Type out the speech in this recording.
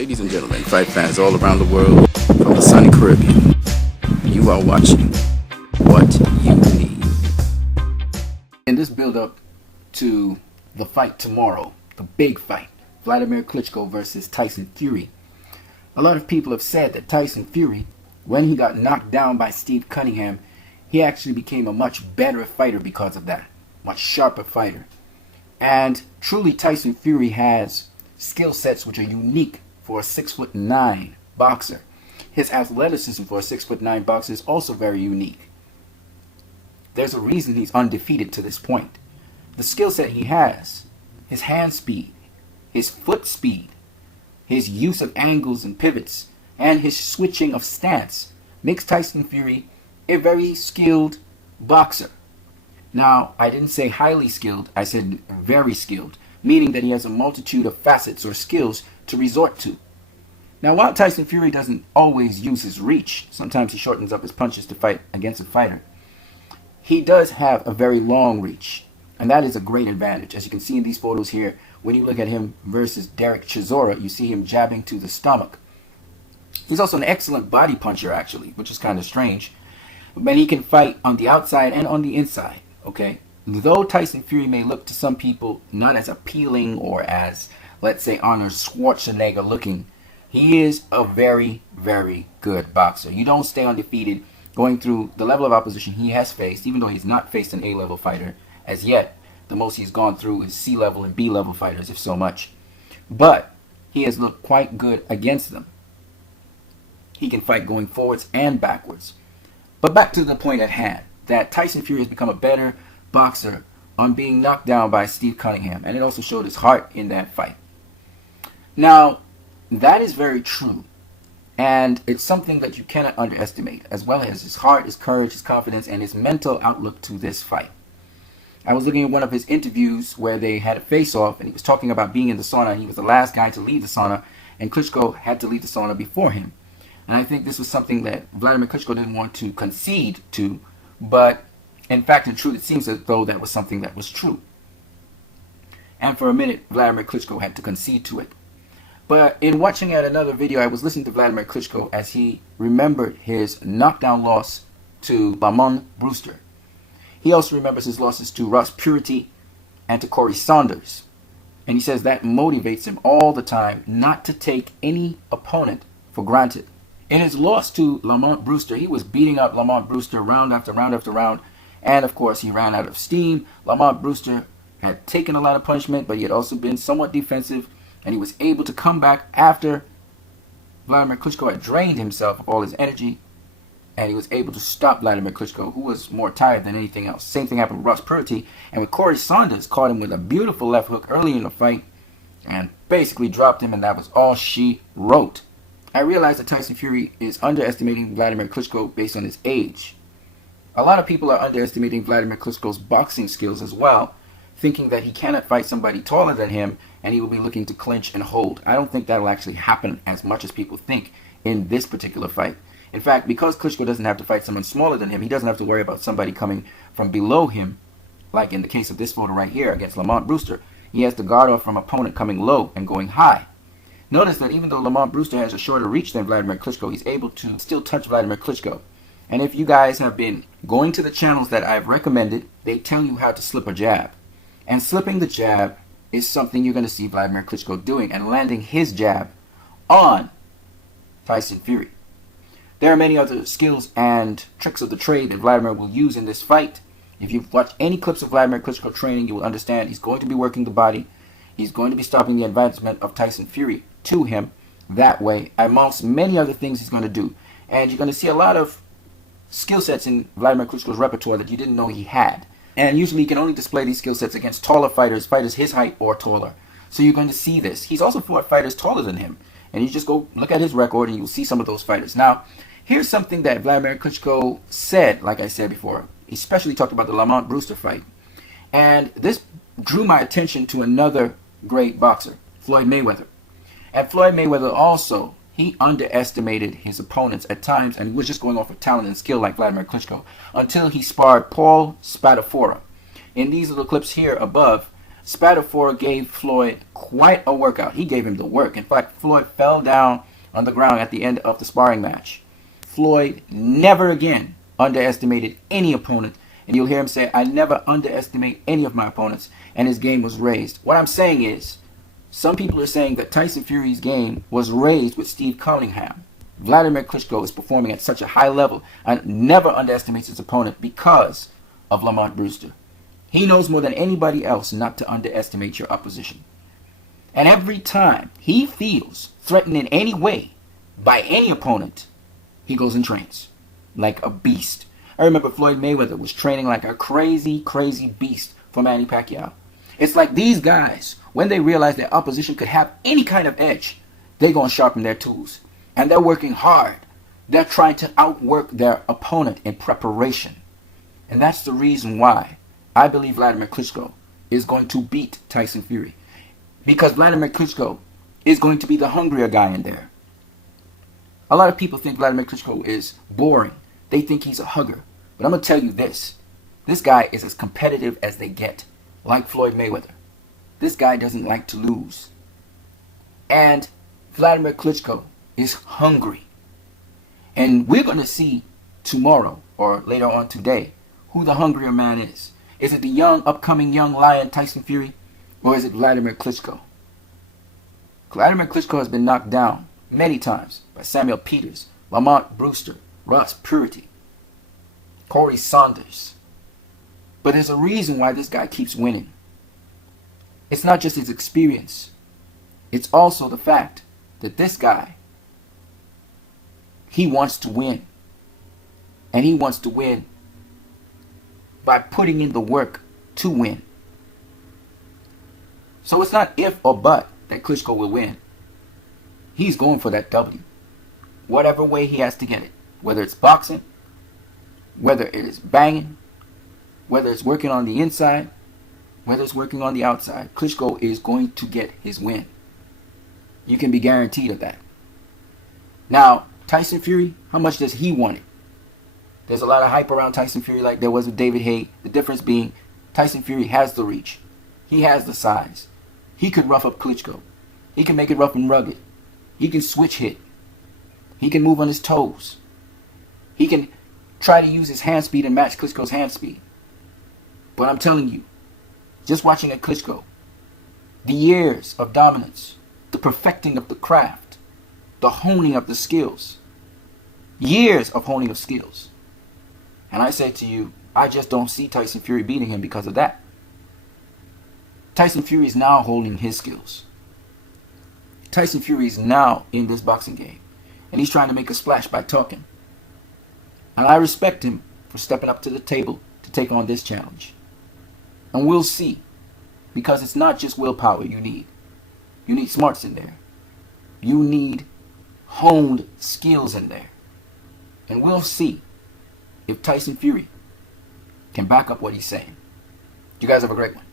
Ladies and gentlemen, fight fans all around the world, from the sunny Caribbean, you are watching What You Need. In this build-up to the fight tomorrow, the big fight, Vladimir Klitschko versus Tyson Fury, a lot of people have said that Tyson Fury, when he got knocked down by Steve Cunningham, he actually became a much better fighter because of that, much sharper fighter. And truly, Tyson Fury has skill sets which are unique for a 6'9" boxer. His athleticism for a 6'9" boxer is also very unique. There's a reason he's undefeated to this point. The skill set he has, his hand speed, his foot speed, his use of angles and pivots, and his switching of stance makes Tyson Fury a very skilled boxer. Now, I didn't say highly skilled, I said very skilled, meaning that he has a multitude of facets or skills to resort to. Now, while Tyson Fury doesn't always use his reach, sometimes he shortens up his punches to fight against a fighter, he does have a very long reach, and that is a great advantage. As you can see in these photos here, when you look at him versus Derek Chisora, you see him jabbing to the stomach. He's also an excellent body puncher, actually, which is kind of strange. But he can fight on the outside and on the inside, okay? Though Tyson Fury may look to some people not as appealing or as, let's say, Arnold Schwarzenegger looking, he is a very, very good boxer. You don't stay undefeated going through the level of opposition he has faced, even though he's not faced an A-level fighter as yet. The most he's gone through is C-level and B-level fighters, if so much. But he has looked quite good against them. He can fight going forwards and backwards. But back to the point at hand, that Tyson Fury has become a better boxer on being knocked down by Steve Cunningham, and it also showed his heart in that fight. Now, that is very true, and it's something that you cannot underestimate, as well as his heart, his courage, his confidence, and his mental outlook to this fight. I was looking at one of his interviews where they had a face-off, and he was talking about being in the sauna, and he was the last guy to leave the sauna, and Klitschko had to leave the sauna before him. And I think this was something that Vladimir Klitschko didn't want to concede to, but in fact, in truth, it seems as though that was something that was true. And for a minute, Vladimir Klitschko had to concede to it. But in watching at another video, I was listening to Vladimir Klitschko as he remembered his knockdown loss to Lamont Brewster. He also remembers his losses to Ross Purity and to Corey Saunders. And he says that motivates him all the time not to take any opponent for granted. In his loss to Lamont Brewster, he was beating up Lamont Brewster round after round after round. And of course, he ran out of steam. Lamont Brewster had taken a lot of punishment, but he had also been somewhat defensive. And he was able to come back after Vladimir Klitschko had drained himself of all his energy. And he was able to stop Vladimir Klitschko, who was more tired than anything else. Same thing happened with Ross Purity. And with Corey Saunders, caught him with a beautiful left hook early in the fight and basically dropped him, and that was all she wrote. I realize that Tyson Fury is underestimating Vladimir Klitschko based on his age. A lot of people are underestimating Vladimir Klitschko's boxing skills as well, thinking that he cannot fight somebody taller than him and he will be looking to clinch and hold. I don't think that will actually happen as much as people think in this particular fight. In fact, because Klitschko doesn't have to fight someone smaller than him, he doesn't have to worry about somebody coming from below him, like in the case of this photo right here against Lamont Brewster. He has to guard off from an opponent coming low and going high. Notice that even though Lamont Brewster has a shorter reach than Vladimir Klitschko, he's able to still touch Vladimir Klitschko. And if you guys have been going to the channels that I've recommended, they tell you how to slip a jab. And slipping the jab is something you're going to see Vladimir Klitschko doing and landing his jab on Tyson Fury. There are many other skills and tricks of the trade that Vladimir will use in this fight. If you've watched any clips of Vladimir Klitschko training, you will understand he's going to be working the body. He's going to be stopping the advancement of Tyson Fury to him that way, amongst many other things he's going to do. And you're going to see a lot of skill sets in Vladimir Klitschko's repertoire that you didn't know he had. And usually he can only display these skill sets against taller fighters, fighters his height or taller. So you're going to see this. He's also fought fighters taller than him. And you just go look at his record and you'll see some of those fighters. Now, here's something that Vladimir Klitschko said, like I said before. He especially talked about the Lamont Brewster fight. And this drew my attention to another great boxer, Floyd Mayweather. And Floyd Mayweather also, he underestimated his opponents at times, and he was just going off of talent and skill like Vladimir Klitschko, until he sparred Paul Spadafora. In these little clips here above, Spatafora gave Floyd quite a workout. He gave him the work. In fact, Floyd fell down on the ground at the end of the sparring match. Floyd never again underestimated any opponent. And you'll hear him say, I never underestimate any of my opponents. And his game was raised. What I'm saying is, some people are saying that Tyson Fury's game was raised with Steve Cunningham. Vladimir Klitschko is performing at such a high level and never underestimates his opponent because of Lamont Brewster. He knows more than anybody else not to underestimate your opposition. And every time he feels threatened in any way by any opponent, he goes and trains like a beast. I remember Floyd Mayweather was training like a crazy, crazy beast for Manny Pacquiao. It's like these guys, when they realize their opposition could have any kind of edge, they're going to sharpen their tools. And they're working hard. They're trying to outwork their opponent in preparation. And that's the reason why I believe Vladimir Klitschko is going to beat Tyson Fury. Because Vladimir Klitschko is going to be the hungrier guy in there. A lot of people think Vladimir Klitschko is boring. They think he's a hugger. But I'm going to tell you this. This guy is as competitive as they get. Like Floyd Mayweather. This guy doesn't like to lose. And Vladimir Klitschko is hungry. And we're going to see tomorrow or later on today who the hungrier man is. Is it the upcoming young lion Tyson Fury, or is it Vladimir Klitschko? Vladimir Klitschko has been knocked down many times by Samuel Peters, Lamont Brewster, Ross Purity, Corey Saunders. But there's a reason why this guy keeps winning. It's not just his experience. It's also the fact that this guy, he wants to win. And he wants to win by putting in the work to win. So it's not if or but that Klitschko will win. He's going for that W. Whatever way he has to get it. Whether it's boxing, whether it is banging, whether it's working on the inside, whether it's working on the outside, Klitschko is going to get his win. You can be guaranteed of that. Now, Tyson Fury, how much does he want it? There's a lot of hype around Tyson Fury like there was with David Haye. The difference being Tyson Fury has the reach. He has the size. He could rough up Klitschko. He can make it rough and rugged. He can switch hit. He can move on his toes. He can try to use his hand speed and match Klitschko's hand speed. But I'm telling you, just watching a Klitschko, the years of dominance, the perfecting of the craft, the honing of the skills, years of honing of skills. And I say to you, I just don't see Tyson Fury beating him because of that. Tyson Fury is now holding his skills. Tyson Fury is now in this boxing game. And he's trying to make a splash by talking. And I respect him for stepping up to the table to take on this challenge. And we'll see. Because it's not just willpower you need. You need smarts in there. You need honed skills in there. And we'll see if Tyson Fury can back up what he's saying. You guys have a great one.